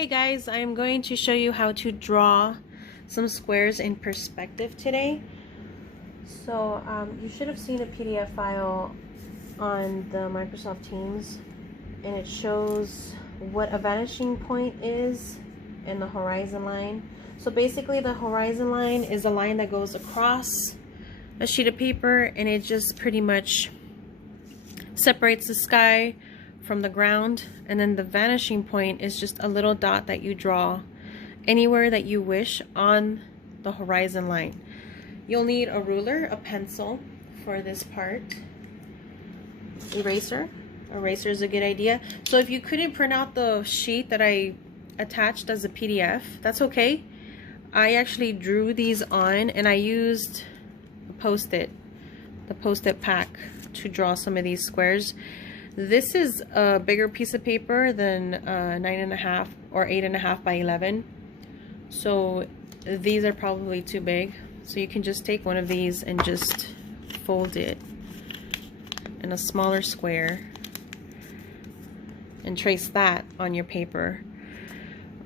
Hey guys, I am going to show you how to draw some squares in perspective today. So you should have seen a PDF file on the Microsoft Teams, and it shows what a vanishing point is and the horizon line. So basically the horizon line is a line that goes across a sheet of paper, and it just pretty much separates the sky from the ground, and then the vanishing point is just a little dot that you draw anywhere that you wish on the horizon line. You'll need a ruler, a pencil for this part, eraser is a good idea. So if you couldn't print out the sheet that I attached as a PDF, that's okay. I actually drew these on, and I used the Post-it pack to draw some of these squares. This is a bigger piece of paper than 9.5 or 8.5 by 11. So these are probably too big. So you can just take one of these and just fold it in a smaller square and trace that on your paper.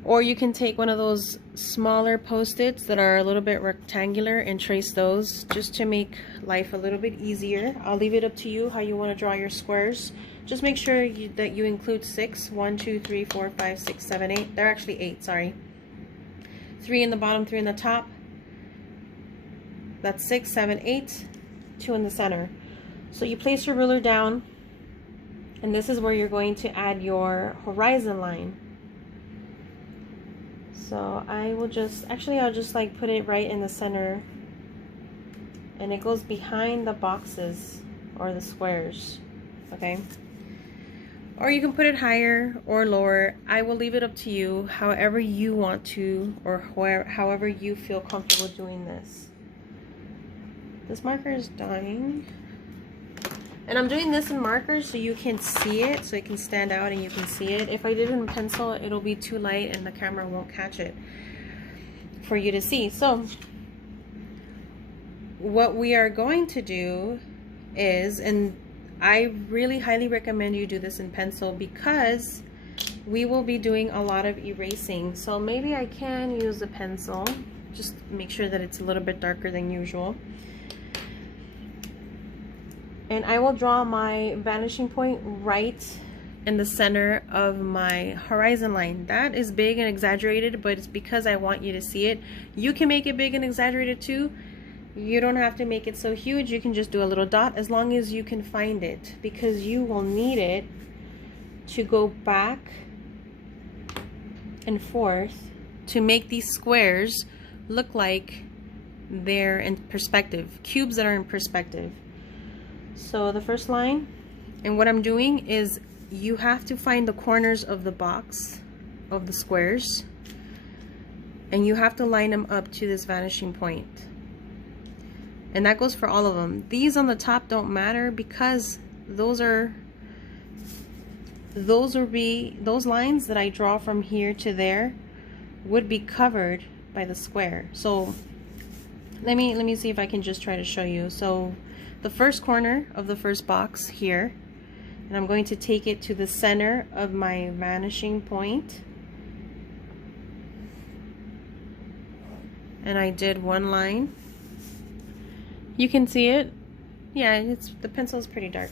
Or you can take one of those smaller Post-its that are a little bit rectangular and trace those just to make life a little bit easier. I'll leave it up to you how you want to draw your squares. Just make sure that you include 6. 1, 2, 3, 4, 5, 6, 7, 8. They're actually 8, sorry. 3 in the bottom, 3 in the top. That's 6, 7, 8. 2 in the center. So you place your ruler down, and this is where you're going to add your horizon line. So I will just, I'll just like put it right in the center, and it goes behind the boxes or the squares, okay? Or you can put it higher or lower. I will leave it up to you, however you want to, or however you feel comfortable doing this. This marker is dying. And I'm doing this in markers so you can see it, so it can stand out and you can see it. If I did it in pencil, it'll be too light and the camera won't catch it for you to see. So what we are going to do is, and I really highly recommend you do this in pencil because we will be doing a lot of erasing. So maybe I can use a pencil, just make sure that it's a little bit darker than usual. And I will draw my vanishing point right in the center of my horizon line. That is big and exaggerated, but it's because I want you to see it. You can make it big and exaggerated too. You don't have to make it so huge. You can just do a little dot as long as you can find it, because you will need it to go back and forth to make these squares look like they're in perspective, cubes that are in perspective. So the first line, and what I'm doing is you have to find the corners of the box of the squares, and you have to line them up to this vanishing point. And that goes for all of them. These on the top don't matter because those lines that I draw from here to there would be covered by the square. So let me see if I can just try to show you. So the first corner of the first box here, and I'm going to take it to the center of my vanishing point, and I did one line. You can see it. Yeah, the pencil is pretty dark.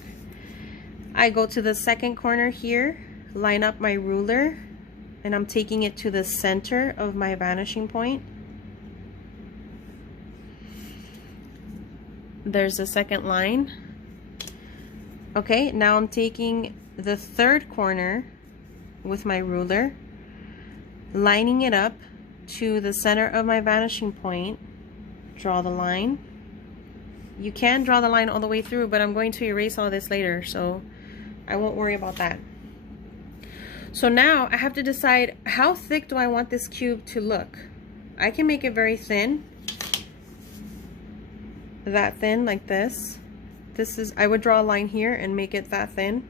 I go to the second corner here, line up my ruler, and I'm taking it to the center of my vanishing point. There's the second line. Okay, now I'm taking the third corner with my ruler, lining it up to the center of my vanishing point. Draw the line. You can draw the line all the way through, but I'm going to erase all this later, so I won't worry about that. So now I have to decide, how thick do I want this cube to look? I can make it very thin. That thin, like this. I would draw a line here and make it that thin.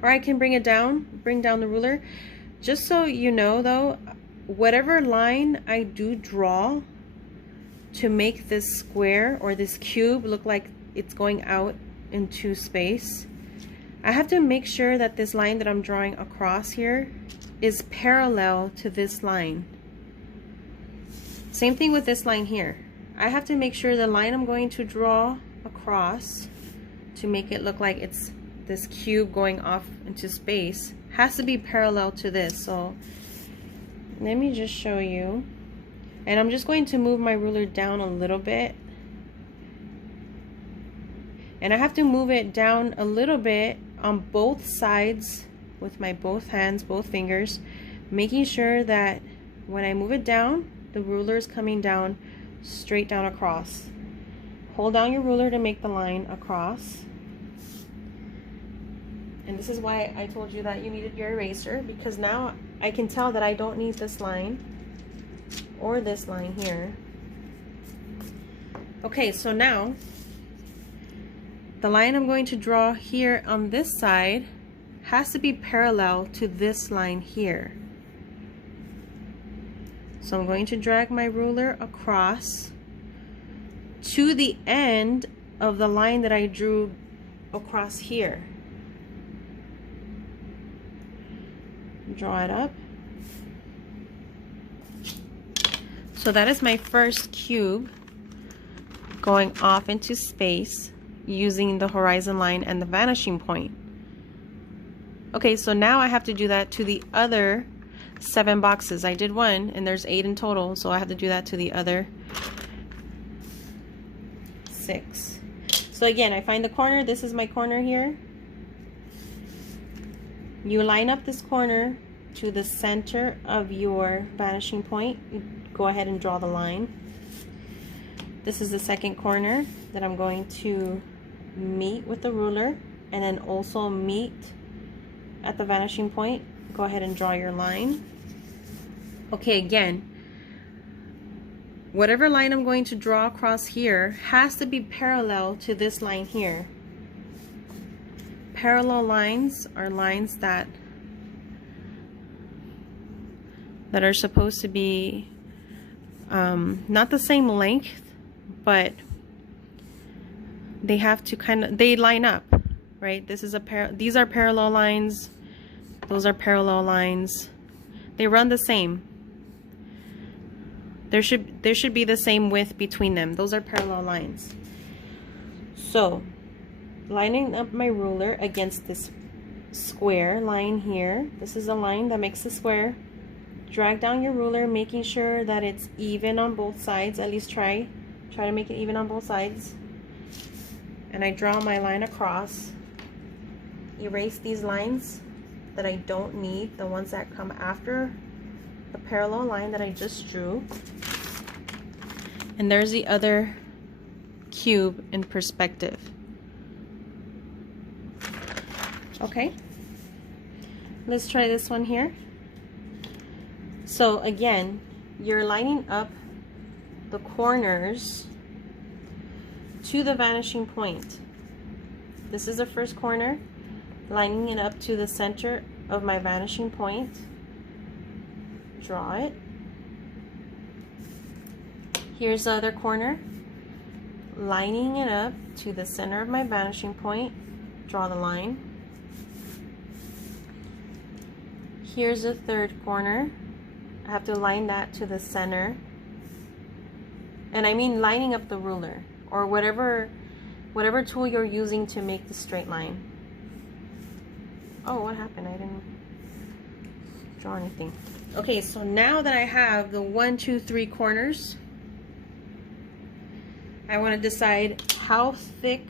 Or I can bring down the ruler. Just so you know though, whatever line I do draw to make this square or this cube look like it's going out into space, I have to make sure that this line that I'm drawing across here is parallel to this line. Same thing with this line here. I have to make sure the line I'm going to draw across to make it look like it's this cube going off into space has to be parallel to this. So let me just show you. And I'm just going to move my ruler down a little bit. And I have to move it down a little bit on both sides with my both hands, both fingers, making sure that when I move it down, the ruler is coming down straight down across. Hold down your ruler to make the line across. And this is why I told you that you needed your eraser, because now I can tell that I don't need this line or this line here. Okay, so now the line I'm going to draw here on this side has to be parallel to this line here. So I'm going to drag my ruler across to the end of the line that I drew across here. Draw it up. So that is my first cube going off into space using the horizon line and the vanishing point. Okay, so now I have to do that to the other 7 boxes. I did one and there's 8 in total, so I have to do that to the other 6. So again, I find the corner. This is my corner here. You line up this corner to the center of your vanishing point. You go ahead and draw the line. This is the second corner that I'm going to meet with the ruler and then also meet at the vanishing point. Go ahead and draw your line. Okay, again, whatever line I'm going to draw across here has to be parallel to this line here. Parallel lines are lines that are supposed to be not the same length, but they have to they line up, right? This is these are parallel lines. Those are parallel lines. They run the same. There should be the same width between them. Those are parallel lines. So, lining up my ruler against this square line here. This is a line that makes a square. Drag down your ruler, making sure that it's even on both sides. At least try to make it even on both sides. And I draw my line across. Erase these lines that I don't need, the ones that come after the parallel line that I just drew. And there's the other cube in perspective. Okay, let's try this one here. So again, you're lining up the corners to the vanishing point. This is the first corner, lining it up to the center of my vanishing point. Draw it. Here's the other corner, lining it up to the center of my vanishing point. Draw the line. Here's the third corner. I have to line that to the center. And I mean lining up the ruler or whatever tool you're using to make the straight line. Oh, what happened? I didn't draw anything. Okay, so now that I have the 1, 2, 3 corners, I want to decide how thick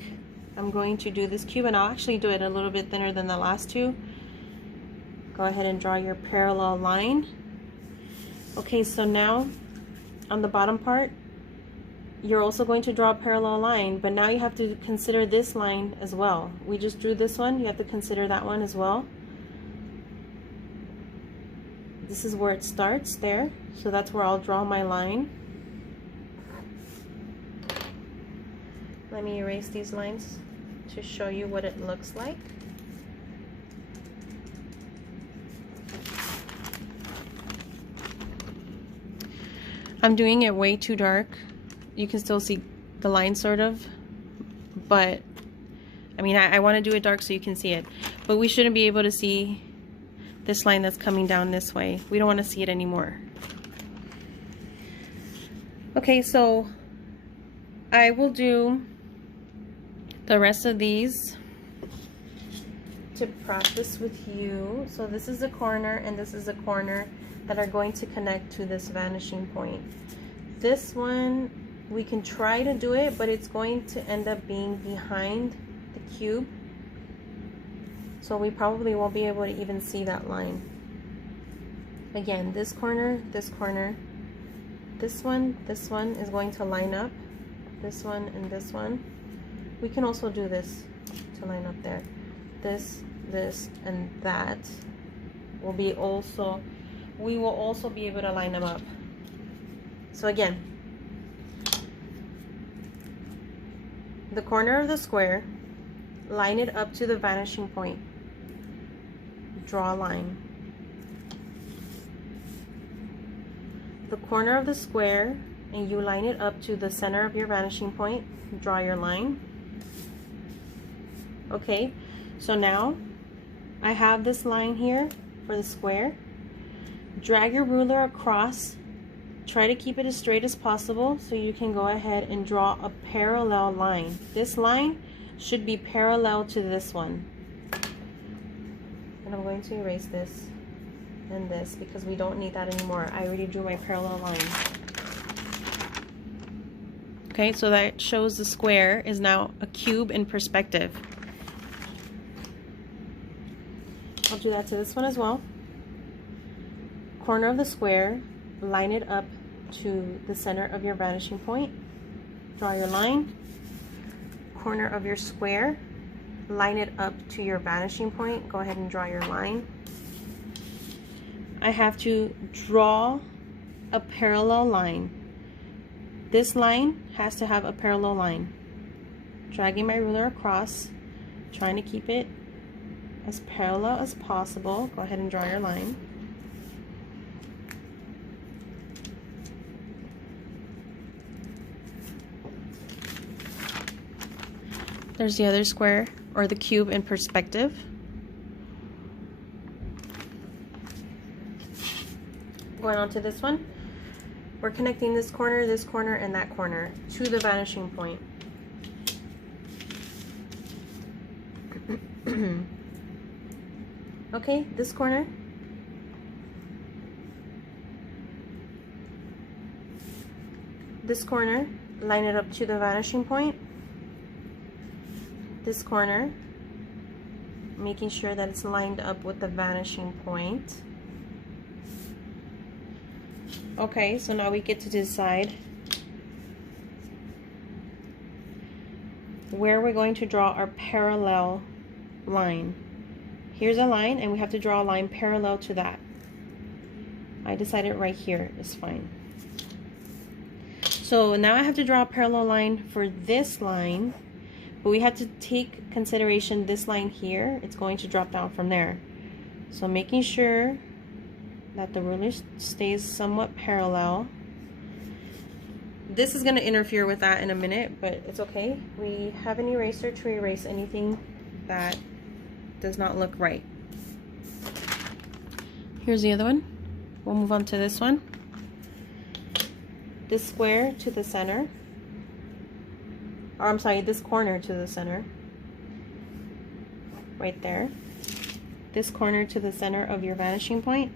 I'm going to do this cube, and I'll actually do it a little bit thinner than the last two. Go ahead and draw your parallel line. Okay, so now on the bottom part, you're also going to draw a parallel line, but now you have to consider this line as well. We just drew this one, you have to consider that one as well. This is where it starts there, so that's where I'll draw my line. Let me erase these lines to show you what it looks like. I'm doing it way too dark. You can still see the line sort of, but I mean I want to do it dark so you can see it, but we shouldn't be able to see this line that's coming down this way. We don't want to see it anymore. Okay, so I will do the rest of these to practice with you. So this is a corner and this is a corner that are going to connect to this vanishing point. This one, we can try to do it, but it's going to end up being behind the cube. So we probably won't be able to even see that line. Again, this corner, this one is going to line up. This one and this one. We can also do this to line up there. This, and that will be also, we will also be able to line them up. So again, the corner of the square, line it up to the vanishing point. Draw a line. The corner of the square, and you line it up to the center of your vanishing point. Draw your line. Okay, so now I have this line here for the square. Drag your ruler across. Try to keep it as straight as possible so you can go ahead and draw a parallel line. This line should be parallel to this one. And I'm going to erase this and this because we don't need that anymore. I already drew my parallel line. Okay, so that shows the square is now a cube in perspective. I'll do that to this one as well. Corner of the square, line it up to the center of your vanishing point. Draw your line. Corner of your square, line it up to your vanishing point. Go ahead and draw your line. I have to draw a parallel line. This line has to have a parallel line. Dragging my ruler across, trying to keep it as parallel as possible. Go ahead and draw your line. There's the other square, or the cube in perspective. Going on to this one, we're connecting this corner, and that corner to the vanishing point. Okay, this corner. This corner, line it up to the vanishing point. This corner, making sure that it's lined up with the vanishing point. Okay, so now we get to decide where we're going to draw our parallel line. Here's a line, and we have to draw a line parallel to that. I decided right here is fine. So now I have to draw a parallel line for this line. But we have to take consideration this line here, it's going to drop down from there. So making sure that the ruler stays somewhat parallel. This is going to interfere with that in a minute, but it's okay. We have an eraser to erase anything that does not look right. Here's the other one. We'll move on to this one. This square to the center. Or I'm sorry, this corner to the center. Right there. This corner to the center of your vanishing point.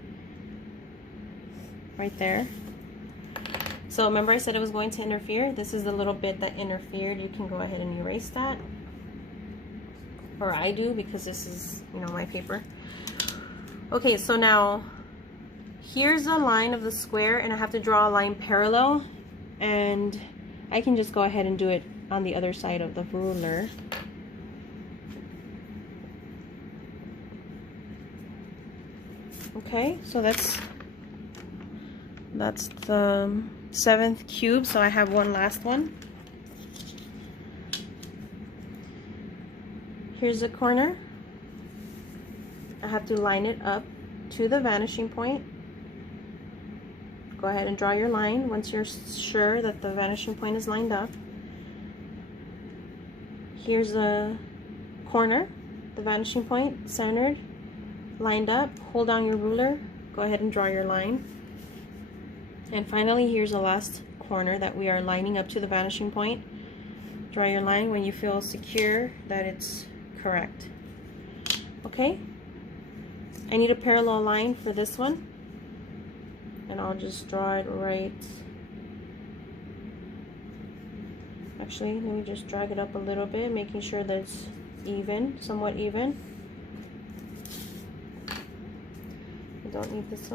Right there. So remember I said it was going to interfere? This is the little bit that interfered. You can go ahead and erase that. Or I do, because this is, you know, my paper. Okay, so now here's the line of the square, and I have to draw a line parallel, and I can just go ahead and do it on the other side of the ruler. Okay, so that's the 7th cube, so I have one last one. Here's the corner. I have to line it up to the vanishing point. Go ahead and draw your line once you're sure that the vanishing point is lined up. Here's the corner, the vanishing point centered. lined up, hold down your ruler, go ahead and draw your line. And finally, here's the last corner that we are lining up to the vanishing point. Draw your line when you feel secure that it's correct. Okay? I need a parallel line for this one. And I'll just draw it right. Actually, let me just drag it up a little bit, making sure that it's even, somewhat even. I don't need this one.